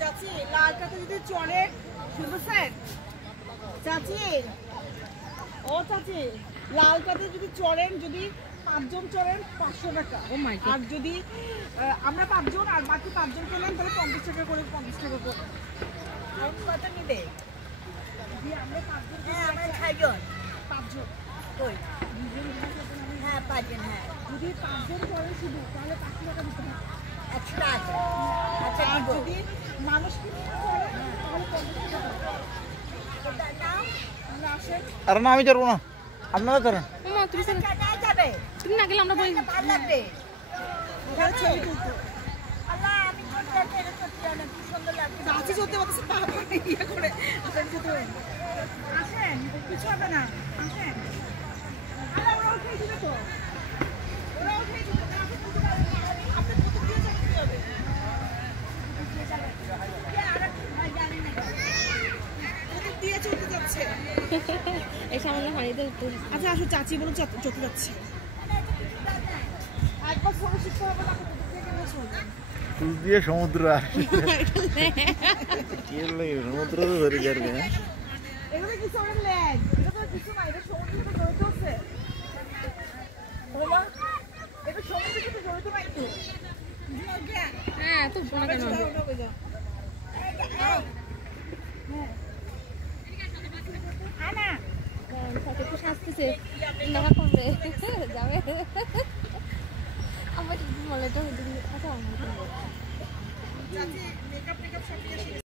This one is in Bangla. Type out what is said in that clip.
চাচি লাল কাতে যদি চড়েন শুনছেন চাচি ও চাচি লাল কাতে যদি চড়েন যদি 5 জন চড়েন 500 টাকা আর যদি আমরা 5 জন আর বাকি 5 জন চলেন তাহলে 50 টাকা করে 50 টাকা করে আর কত নিবে যদি আমরা 5 জন হ্যাঁ আমরা 6 জন 5 জন কই হ্যাঁ 5 জন হ্যাঁ যদি 5 জন চড়েন শুধু তাহলে 500 টাকা দিতে হবে এক্সট্রা আছে আচ্ছা যদি মানুষ কি করে তাহলে 50 টাকা এটা নাও আমরা আসেন আর না আমি যাব না আপনারা করেন মামা তুমি যাবে তুমি না গেলে আমরা বই ভালো লাগবে ওখানে ছবি তুলতে আল্লাহ আমি করতে পেরে করতে না কি সুন্দর লাগছে চাচি চলতে বলছে বাবা ইয়া করে আপনি যেতে আসেন কিছু হবে না আসেন আল্লাহ ওরা উঠে দিবে তো ওরা উঠে দিবে আপনি কত দিয়ে যাচ্ছেন হবে দিয়ে চলতে যাচ্ছে এই সামনে হারিয়ে উঠতে আচ্ছা আসো চাচি বলো চলতে যাচ্ছে একবার ফোন শিখতে হবে না ফুল দিয়ে সমুদ্র সমুদ্র তো ধরে যাবে এগুলো কিছু আমার ল্যাগ এটা তো কিছু না এটা সমুদ্রের সাথে জড়িত আছে বলো এটা সমুদ্রের সাথে জড়িত নাই তো হ্যাঁ তো শোনা কেন আনা সাথে একটু শাস্তিছে দেখা করবে যাবে আমার মনে তো আচ্ছা চাচি মেকআপ সব নিয়ে